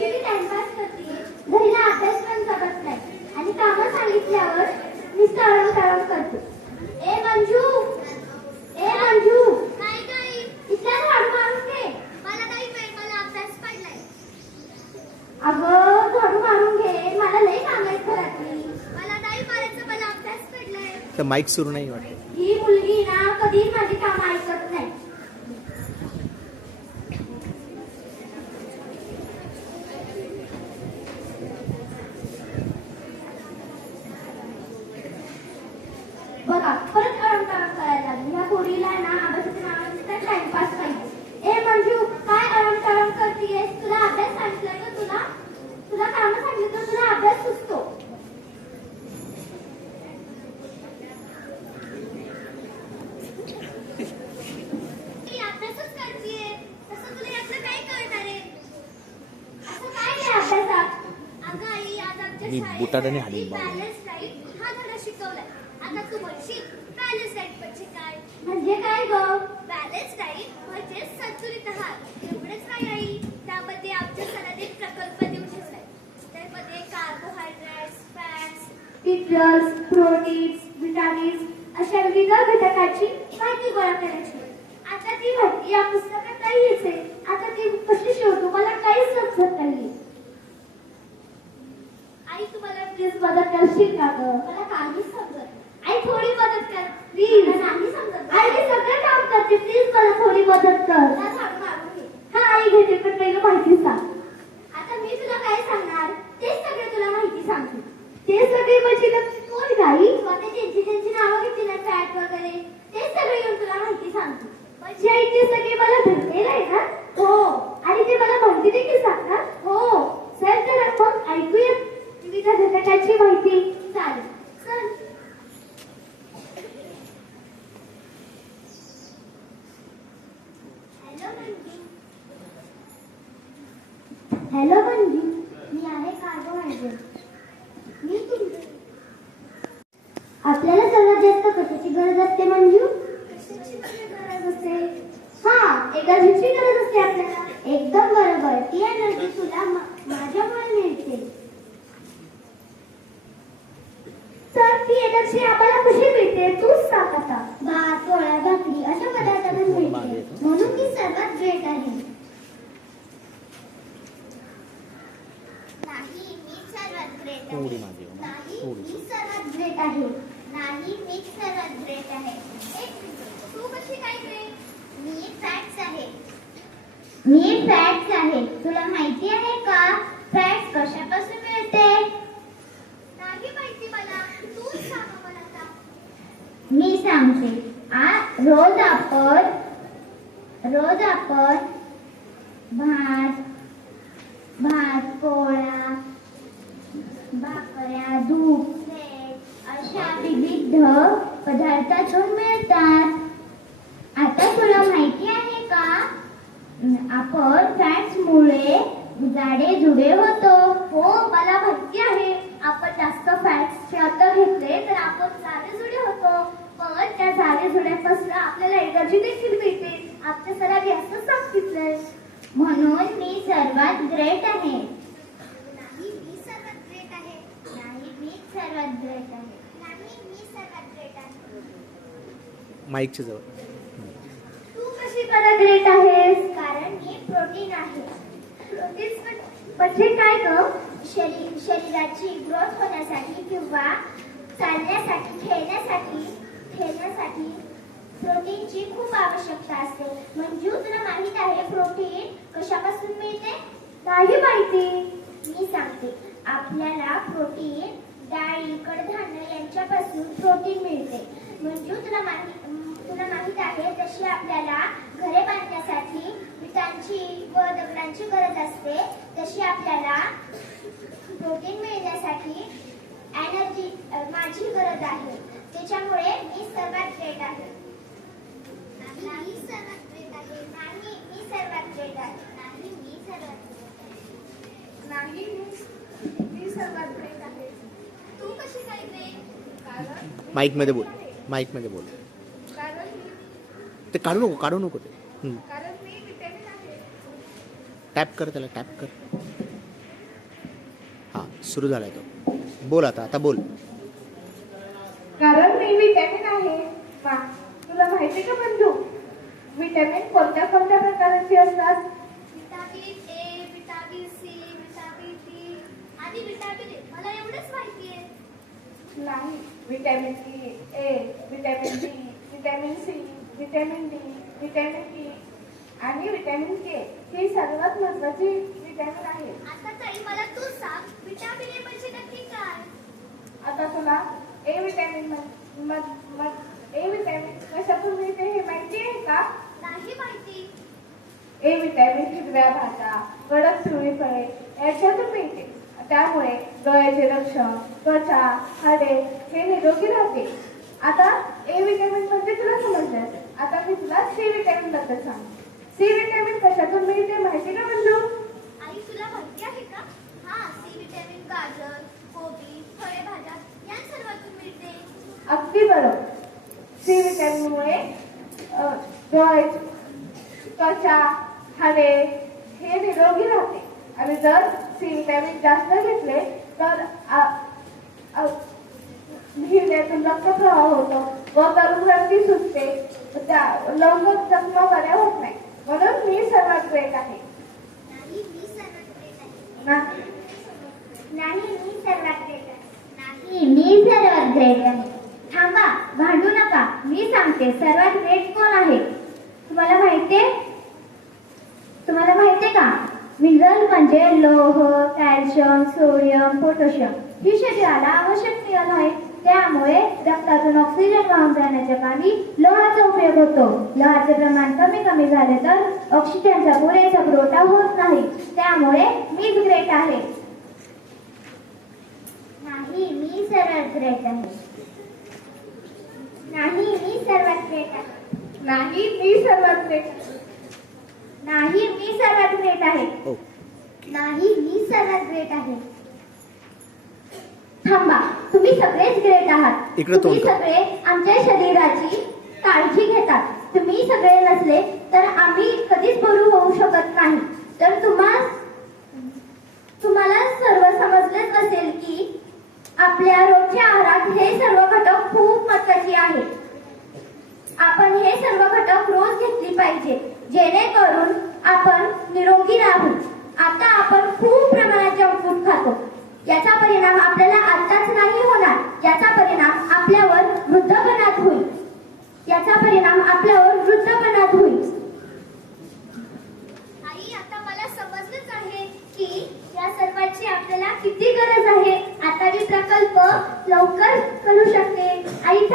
किती टाइमपास करते, घरीला अभ्यास पण करत नाही आणि कामं सांगितल्यावर नुसतं अळम करते. ए मंजू, ए मंजू, काय काय इथला झाडू मारून घे. मला काही वेळ, मला अभ्यास पडलाय. अगं झाडू मारून घे, मला लई काम आहेत घरातली. मला नाही मारायचं, मला अभ्यास पडलाय. तर माईक सुरू नाही वाटत. ही मुलगी ना कधीच माझी कामं ऐकत नाही. बघा परत अळम करायला लागली. ह्या पोरीला ना अभ्यासाच्या नावाने टाइमपास पाहिजे. ए मंजू, काय अळम करतीयेस? तुला अभ्यास सांगितलं तर तुला काम सांगितलं तर तुला अभ्यास सुचतो. मी अभ्यासच करतेय, तसं तुला यातलं काय कळणार आहे? असं काय नाही अभ्यासात. अगं आई, आज आमच्या मी शाळेत बुटाडाने हाणीन बाबा. बॅलन्स डाईट हा धडा शिकवलाय. आता तू म्हणशील बॅलन्स डाईट म्हणजे काय? म्हणजे काय ग? बॅलन्स डाईट म्हणजे संतुलित आहार. एवढंच नाही आई, त्यामध्ये आमच्या सरांनी प्रकल्प देऊन ठेवलाय. त्यामध्ये carbohydrates, fats, minerals, proteins, vitamins अशा विविध घटकांची माहिती गोळा करायची. आता ती माहिती या पुस्तकात नाहीच आहे. आता ती कशी शोधू? मला काहीच समजत नाही. आई तुम्हाला प्लीज मदत करशील का ग? मला काहीच समजत. आई थोडी मदत कर प्लीज. नाही समजत. आई मी सगळं काम करते, प्लीज मला थोडी मदत कर. मला झाडू मारून घे. हा आई घेते, पण पहिलं माहिती सांग. आता मी तुला काय सांगणार, तेच सगळे तुला माहिती सांगते. ते सगळे म्हणजे नक्की कोण गाई? स्वतः त्यांची नावं घेतली ना, फॅट वगैरे, तेच सगळे येऊन तुला माहिती सांगते. म्हणजे आई ते सगळे मला भेटलेलं आहे ना? हो आणि ते मला माहिती देखील सांगणार? हो चल तर मग ऐकूया विविध घटकांची माहिती. चालेल, चल. हॅलो मंजू, मी आहे कार्बोहायड्रेट. मी तुमचे. आपल्याला सर्वात जास्त कशाची गरज असते मंजू? कशाची गरज असते? हा, एनर्जीची गरज असते आपल्याला. एकदम बरोबर. ती एनर्जी तुला माझ्यामुळे मिळते. तर ती एनर्जी आम्हाला कशी मिळते तूच सांग आता. भात, पोळ्या, भाकरी अशा पदार्थातून मिळते, म्हणून ती सर्वात ग्रेट आहे. नाही, मी सर्वात ग्रेट थोडी आहे. मागे हो. नाही, थोडी. मी सर्वात ग्रेट आहे. नाही, मी सर्वात ग्रेट आहे. एक मिनिट, तू कशी काय ग्रेट? मी फॅट्स आहे. मी फॅट्स आहे. तुला माहिती आहे का फॅट्स कशापासून मिळते? नाही माहिती मला, तूच सांग मला आता. मी सांगते. रोज आपण भात, पोळ्या, भाकऱ्या, दूध, अशा विविध पदार्थातून मिळतात. आता तुला माहिती आहे का आपण फॅट्समुळे जाडे होतो. हो, मला माहिती आहे. आपण जास्त फॅट्सचे अन्न घेतले तर आपण जाडेजुडे होतो. पण त्या जाडेजुड्यापासून आपल्याला एनर्जी देखील मिळते. आमच्या सरांनी असं सांगितलंय. म्हणून मी सर्वात ग्रेट आहे. नाही, मी सर्वात ग्रेट आहे. नाही, मी सर्वात ग्रेट आहे. नाही, मी सर्वात ग्रेट आहे. माईकच्या जवळ. तू कशी बरं ग्रेट आहेस? कारण मी प्रोटीन आहे. प्रोटीन म्हणजे काय ग? शरीराची ग्रोथ होण्यासाठी किंवा चालण्यासाठी, खेळण्यासाठी प्रोटीनची खूप आवश्यकता असते. मंजू, तुला माहित आहे प्रोटीन कशापासून मिळते? नाही माहिती. मी सांगते. आपल्याला प्रोटीन डाळी, कडधान्य यांच्यापासून प्रोटीन मिळते. मंजू, तुला माहित आहे जशी आपल्याला घरे बांधण्यासाठी विटांची व दगडांची गरज असते, तशी आपल्याला प्रोटीन मिळण्यासाठी माझी गरज आहे. त्याच्यामुळे मी सर्वात ग्रेट आहे. नाही, सर्वात ग्रेट आहे. नाही, मी सर्वात ग्रेट आहे. नाही, मी सर्वात नाही, मी सर्वात ग्रेट आहे. तू कशी काय ग्रेट? कारण माईकमध्ये बोल. ते काढू नको ते. कारण मी विटॅमिन आहे. टॅप कर त्याला, टॅप कर. सुरू झालाय तो. बोल आता बोल. कारण मी विटॅमिन आहे. तुला माहिती का मंजू, विटॅमिन कोणत्या कोणत्या प्रकारचे असतात? Vitamin A, vitamin C, vitamin B आणि विटामिन ए. मला एवढंच माहिती आहे. नाही, vitamin A, vitamin B, vitamin C, vitamin D, vitamin E आणि विटॅमिन के ही सर्वात महत्वाची विटॅमिन आहे. आता ताई मला तू सांग, विटामिन ए म्हणजे नक्की काय? आता तुला ए विटॅमिन ए विटॅमिन कशातून मिळते हे माहिती आहे का? नाही माहिती. ए विटॅमिन हिरव्या भाज्या, कडक पिवळी फळे याच्यातून मिळते. त्यामुळे डोळ्याचे रक्षण, त्वचा, हाडे हे निरोगी राहते. आता ए विटॅमिन म्हणजे तुला समजले असेल. आता मी तुला सी विटॅमिन बद्दल सांगते. सी विटॅमिन कशातून मिळते माहिती का मंजू? आई तुला माहिती आहे का? हा, सी विटॅमिन गाजर, कोबी, फळे भाज्या या सर्वातून मिळते. अगदी बरोबर. सी विटॅमिनमुळे डोळे, त्वचा, हाडे हे निरोगी राहते. आणि जर सी विटॅमिन जास्त घेतले तर हिरड्यातून रक्तप्रवाह होतो व तरुणग्रंथी सुटते. लवकर जखमा बऱ्या होत नाही. म्हणून मी सर्वात ग्रेट आहे. नाही, मी सर्वात ग्रेट आहे. नाही, मी सर्वात ग्रेट आहे. नाही, मी सर्वात ग्रेट आहे. थांबा, भांडू नका. मी सांगते सर्वात ग्रेट कोण आहे. तुम्हाला माहितीये का? मिनरल म्हणजे लोह, कॅल्शियम, सोडियम, पोटॅशियम ही शरीराला आवश्यक मिनरल आहे. त्यामुळे रक्तातून ऑक्सिजन वाहून जाण्याच्या कामी लोहाचा उपयोग होतो. लोहाचे प्रमाण कमी झाले तर ऑक्सिजनचा पुरेसा पुरवठा होत नाही. त्यामुळे मीच ग्रेट आहे. नाही, मी सर्वात ग्रेट आहे. नाही, मी सर्वात ग्रेट आहे. नाही, मी सर्वात ग्रेट आहे. नाही, मी सर्वात ग्रेट आहे. हो. नाही, मी सर्वात ग्रेट आहे. थांबा, तुम्ही सगळेच ग्रेट आहात. इकडे तोंड तुम्ही कर. सगळे आमच्या शरीराची काळजी घेतात. तुम्ही सगळे नसले तर आम्ही कधीच बरू होऊ शकत नाही. तर तुम्हाला सर्व समजलेच असेल की आपल्या रोजच्या आहारात हे सर्व घटक खूप महत्त्वाचे आहेत. आपण हे सर्व घटक रोज घेतली पाहिजे, जेणेकरून आपण निरोगी राहू. आता आपण खूप प्रमाणात जंक फूड खातो. याचा परिणाम आपल्याला आताच नाही होणार. याचा परिणाम आपल्यावर वृद्धपणात होईल. आई, आता मला समजलंच आहे की या सर्वांची आपल्याला किती गरज आहे. आता मी प्रकल्प लवकर करू शकते. आई